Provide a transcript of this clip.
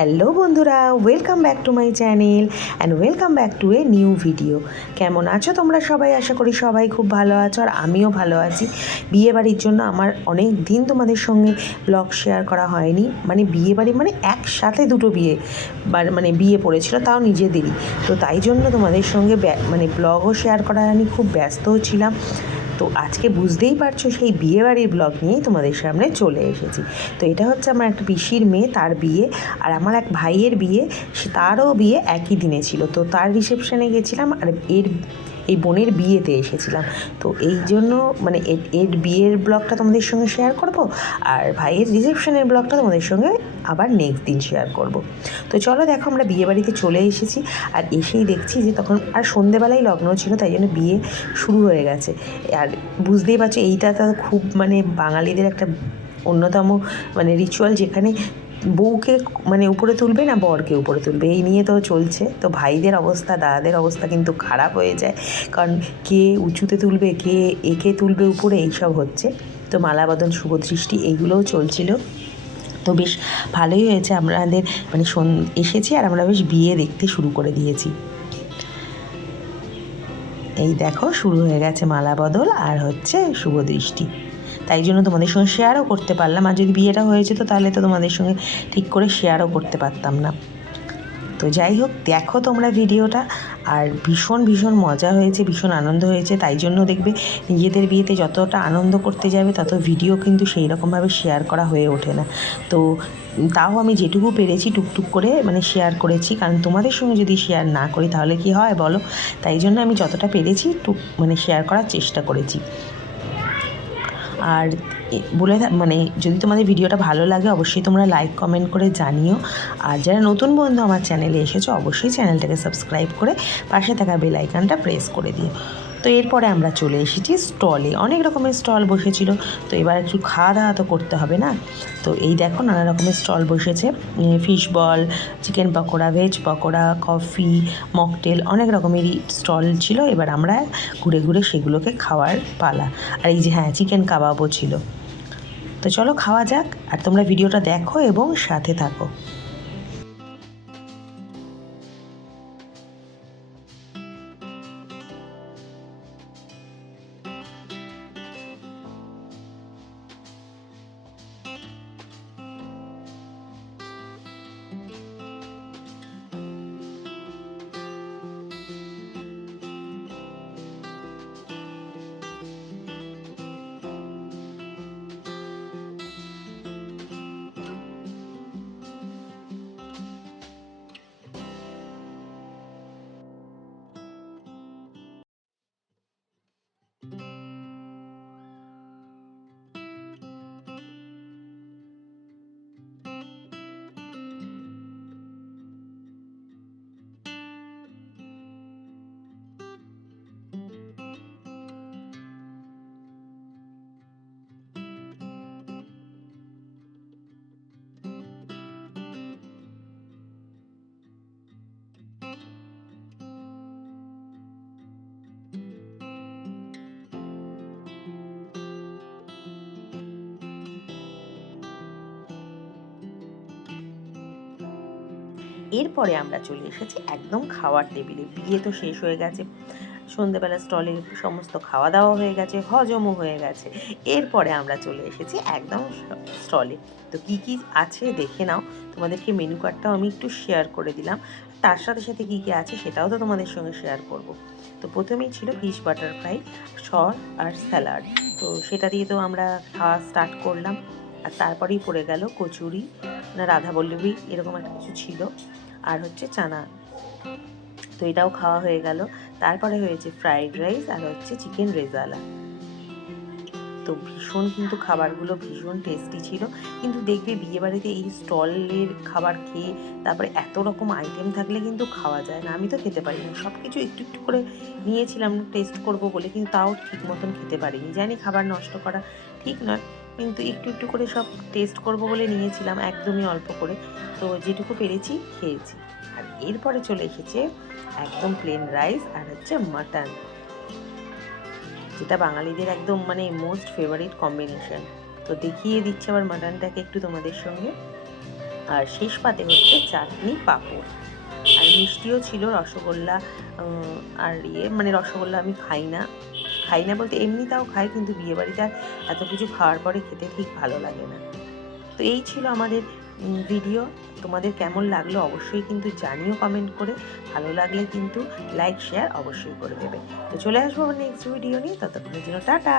Hello বন্ধুরা welcome back to my channel and welcome back to a new video কেমন আছো তোমরা সবাই? আশা করি সবাই খুব ভালো আছো আর আমিও ভালো আছি। বিয়ে বাড়ির জন্য আমার অনেক দিন তোমাদের সঙ্গে ব্লগ শেয়ার করা হয়নি। মানে বিয়ে বাড়ি মানে একসাথে দুটো বিয়ে মানে বিয়ে পড়েছিল, তাও নিজেদেরই। তো তাই জন্য তোমাদের সঙ্গে মানে ব্লগও শেয়ার করা হয়নি, খুব ব্যস্তও ছিলাম। তো আজকে বুঝতেই পারছ সেই বিয়ে বাড়ির ব্লগ নিয়েই তোমাদের সামনে চলে এসেছি। তো এটা হচ্ছে আমার একটা পিসির মেয়ে, তার বিয়ে আর আমার এক ভাইয়ের বিয়ে তারও বিয়ে একই দিনে ছিল। তো তার রিসেপশানে গেছিলাম আর এর এই বোনের বিয়েতে এসেছিলাম। তো এই জন্য মানে এর- বিয়ের ব্লগটা তোমাদের সঙ্গে শেয়ার করব আর ভাইয়ের রিসেপশনের ব্লগটা তোমাদের সঙ্গে আবার নেক্সট দিন শেয়ার করব। তো চলো দেখো আমরা বিয়ে বাড়িতে চলে এসেছি আর এসেই দেখছি যে তখন আর সন্ধেবেলায় লগ্ন ছিল তাই জন্য বিয়ে শুরু হয়ে গেছে। আর বুঝতেই পারছ এইটা তো খুব মানে বাঙালিদের একটা অন্যতম মানে রিচুয়াল যেখানে বউকে মানে উপরে তুলবে না বরকে উপরে তুলবে? এই নিয়ে তো চলছে। তো ভাইদের অবস্থা, দাদাদের অবস্থা কিন্তু খারাপ হয়ে যায়। কারণ কে উঁচুতে তুলবে, কে একে তুলবে উপরে, এইসব হচ্ছে। তো মালাবদন শুভদৃষ্টি, এইগুলোও চলছিল। তো বেশ ভালোই হয়েছে। আমাদের মানে এসেছি আর আমরা বেশ বিয়ে দেখতে শুরু করে দিয়েছি। এই দেখো, শুরু হয়ে গেছে মালা বদল আর হচ্ছে শুভদৃষ্টি। তাই জন্য তোমাদের সঙ্গে শেয়ারও করতে পারলাম। আর যদি বিয়েটা হয়ে যেত, তাহলে তো তোমাদের সঙ্গে ঠিক করে শেয়ারও করতে পারতাম না। তো যাই হোক, দেখো তোমরা ভিডিওটা। আর ভীষণ ভীষণ মজা হয়েছে, ভীষণ আনন্দ হয়েছে। তাই জন্য দেখবে, নিজেদের বিয়েতে যতটা আনন্দ করতে যাবে, তত ভিডিও কিন্তু সেই রকমভাবে শেয়ার করা হয়ে ওঠে না। তো তাও আমি যেটুকু পেরেছি, টুকটুক করে মানে শেয়ার করেছি। কারণ তোমাদের সঙ্গে যদি শেয়ার না করি, তাহলে কি হয় বলো? তাই জন্য আমি যতটা পেরেছি, টুক মানে শেয়ার করার চেষ্টা করেছি। আর বলে মানে যদি তোমাদের ভিডিওটা ভালো লাগে, অবশ্যই তোমরা লাইক কমেন্ট করে জানিও। আর যারা নতুন বন্ধু আমার চ্যানেলে এসেছ, অবশ্যই চ্যানেলটাকে সাবস্ক্রাইব করে পাশে থাকা বেল আইকনটা প্রেস করে দিও। তো এরপরে আমরা চলে এসেছি স্টলে। অনেক রকমের স্টল বসেছিল। তো এবার একটু খাওয়া দাওয়া তো করতে হবে না? তো এই দেখো নানা রকমের স্টল বসেছে। Fish ball chicken pakora veg pakora coffee mocktail অনেক রকমেরই স্টল ছিল। এবার আমরা ঘুরে ঘুরে সেগুলোকে খাওয়ার পালা। আর এই যে হ্যাঁ চিকেন কাবাবও ছিল। তো চলো খাওয়া যাক। আর তোমরা ভিডিওটা দেখো এবং সাথে থাকো। এরপরে আমরা চলে এসেছি একদম খাওয়ার টেবিলে। বিয়ে তো শেষ হয়ে গেছে। সন্ধেবেলা স্টলে সমস্ত খাওয়া দাওয়া হয়ে গেছে, হজমও হয়ে গেছে। এরপরে আমরা চলে এসেছি একদম স্টলে। তো কি কি আছে দেখে নাও। তোমাদেরকে মেনু কার্ডটাও আমি একটু শেয়ার করে দিলাম। তার সাথে সাথে কী কী আছে সেটাও তো তোমাদের সঙ্গে শেয়ার করব। তো প্রথমেই ছিল ফিশ বাটারফ্রাই সর আর স্যালাড তো সেটা দিয়ে তো আমরা খাওয়া স্টার্ট করলাম। আর তারপরেই পড়ে গেল কচুরি রাধা বল্লভী, এরকম একটা কিছু ছিল। আর হচ্ছে চানা। তো এটাও খাওয়া হয়ে গেল। তারপরে হয়েছে ফ্রাইড রাইস আর হচ্ছে চিকেন রেজালা তো ভীষণ কিন্তু খাবারগুলো ভীষণ টেস্টি ছিল। কিন্তু দেখবে বিয়েবাড়িতে এই স্টলের খাবার খেয়ে তারপরে এত রকম আইটেম থাকলে কিন্তু খাওয়া যায় না। আমি তো খেতে পারি না। সব কিছু একটু একটু করে নিয়েছিলাম টেস্ট করব বলে, কিন্তু তাও ঠিক মতন খেতে পারিনি। জানি খাবার নষ্ট করা ঠিক নয়। কিন্তু একটু একটু করে সব টেস্ট করব বলে নিয়েছিলাম, একদমই অল্প করে। তো যেটুকু পেরেছি, খেয়েছি। আর এরপরে চলে এসেছে একদম প্লেন রাইস আর হচ্ছে মাটন যেটা বাঙালিদের একদম মানে মোস্ট ফেভারিট কম্বিনেশন তো দেখিয়ে দিচ্ছে আবার মাটনটাকে একটু তোমাদের সঙ্গে। আর শেষ পাতে হচ্ছে চাটনি পাঁপড়। আর মিষ্টিও ছিল রসগোল্লা আর ইয়ে মানে রসগোল্লা আমি খাই না। খাই না বলতে এমনি তাও খাই, কিন্তু বিয়েবাড়িটা এত কিছু খাওয়ার পরে খেতে ঠিক ভালো লাগে না। তো এই ছিল আমাদের ভিডিও তোমাদের কেমন লাগল অবশ্যই কিন্তু জানিও কমেন্ট করে। ভালো লাগলে কিন্তু লাইক শেয়ার অবশ্যই করে দেবে। তো চলে আসব নেক্সট ভিডিও নিয়ে। ততক্ষণের জন্য টাটা!